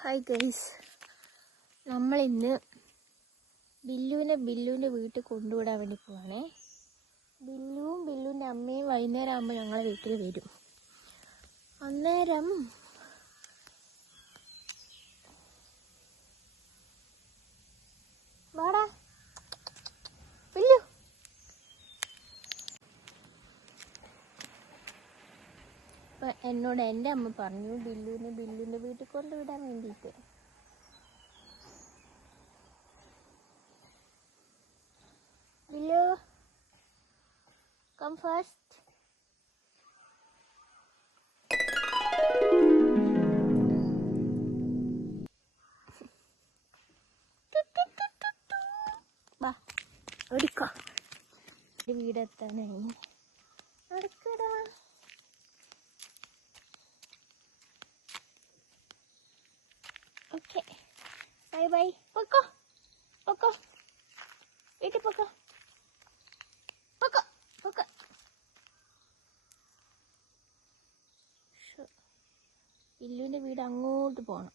Hi guys, നമ്മളിന്ന് ബില്ലുവിൻ്റെ വീട്ടിൽ കൊണ്ടുവിടാൻ വേണ്ടി പോവാണേ. ബില്ലുവിൻ്റെ അമ്മയും വൈകുന്നേരം ആകുമ്പോൾ ഞങ്ങളെ വീട്ടിൽ വരും. അന്നേരം വാടാ ബില്ലു. അപ്പം എന്നോട് എൻ്റെ അമ്മ പറഞ്ഞു ബില്ലുവിൻ്റെ വീട്ടിൽ കൊണ്ടുവിടാൻ വേണ്ടിയിട്ട്. ബില്ലു, come first. വാ ഓടിക്കോ. വീടെത്താനായി. നടക്കടാ. Okay, bye bye. പൊക്കോ പൊക്കോ, വീട്ടിൽ പൊക്കോ പൊക്കോ പൊക്കോ. ബില്ലുവിൻ്റെ വീട് അങ്ങോട്ട് പോകണം.